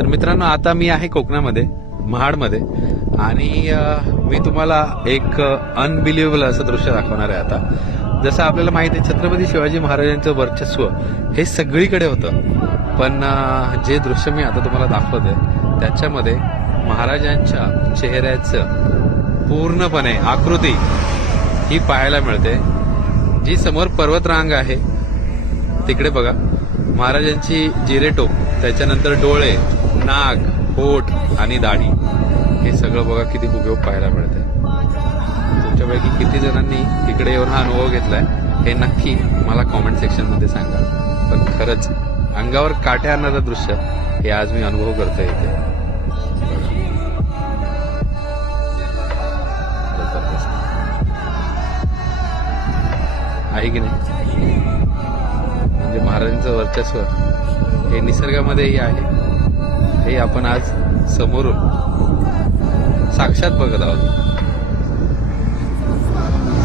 तर मित्रांनो, आता मी आहे कोकणामध्ये, महाडमध्ये, आणि मी तुम्हाला एक अनबिलिव्हेबल असं दृश्य दाखवणार आहे. आता जसं आपल्याला माहिती आहे, छत्रपती शिवाजी महाराजांचं वर्चस्व हे सगळीकडे होतं, पण जे दृश्य मी आता तुम्हाला दाखवतोय त्याच्यामध्ये महाराजांच्या चेहऱ्याचं पूर्णपणे आकृती ही पाहायला मिळते. जी समोर पर्वतरांग आहे तिकडे बघा, महाराजांची जिरेटोप, त्याच्यानंतर डोळे, नाक, होठ आणि दाढी, हे सगळं बघा किती हुबेहूब पाहायला मिळते. तुमच्यापैकी किती जणांनी तिकडे येऊन हा अनुभव घेतलाय हे नक्की मला कॉमेंट सेक्शन मध्ये सांगा. पण खरंच अंगावर काटे आणणारं दृश्य हे आज मी अनुभव करतोय इथे. आहे की नाही? म्हणजे महाराजांचं वर्चस्व हे निसर्गामध्येही आहे, हे आपण आज समोरून साक्षात बघत आहोत.